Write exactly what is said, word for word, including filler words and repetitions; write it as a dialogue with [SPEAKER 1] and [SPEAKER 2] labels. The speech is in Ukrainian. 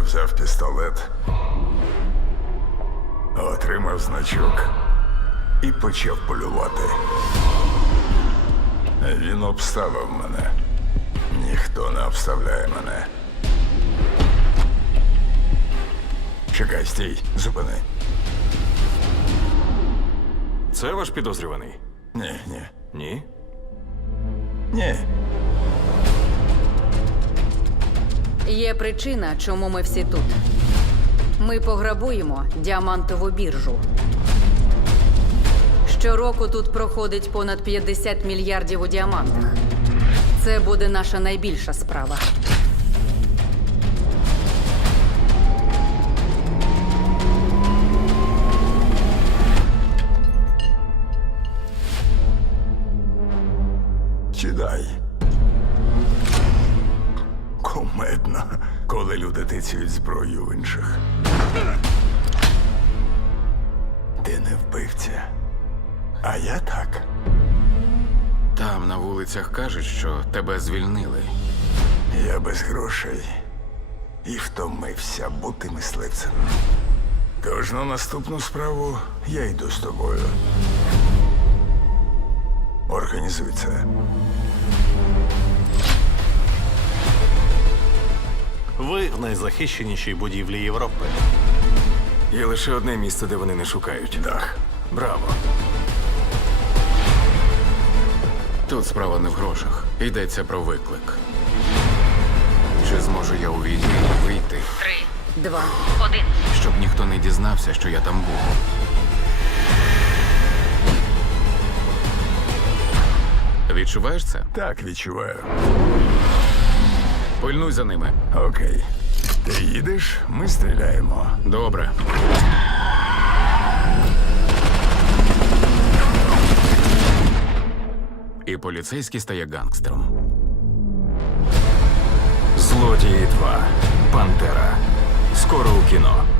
[SPEAKER 1] взяв пістолет, отримав значок і почав полювати. Він обставив мене. Ніхто не обставляє мене. Чекай, стій, зупини.
[SPEAKER 2] Це ваш підозрюваний?
[SPEAKER 1] Ні, ні,
[SPEAKER 2] Ні?
[SPEAKER 1] ні.
[SPEAKER 3] Є причина, чому ми всі тут. Ми пограбуємо діамантову біржу. Щороку тут проходить понад п'ятдесят мільярдів у діамантах. Це буде наша найбільша справа.
[SPEAKER 1] Чидай. Кумедно, коли люди тицюють зброю в інших. Ти не вбивця. А я так.
[SPEAKER 4] Там на вулицях кажуть, що тебе звільнили.
[SPEAKER 1] Я без грошей і втомився бути мисливцем. Тож на наступну справу я йду з тобою. Організуй це.
[SPEAKER 5] Ви в найзахищенішій будівлі Європи.
[SPEAKER 2] Є лише одне місце, де вони не шукають.
[SPEAKER 1] Дах.
[SPEAKER 2] Браво.
[SPEAKER 4] Тут справа не в грошах. Йдеться про виклик. Чи зможу я у війні вийти,
[SPEAKER 3] Три, два, один.
[SPEAKER 4] щоб ніхто не дізнався, що я там був? Відчуваєш це?
[SPEAKER 1] Так, відчуваю.
[SPEAKER 4] Пильнуй за ними.
[SPEAKER 1] Окей. Ти їдеш, ми стріляємо.
[SPEAKER 4] Добре. І поліцейський стає гангстером.
[SPEAKER 2] Злодії два. Пантера. Скоро у кіно.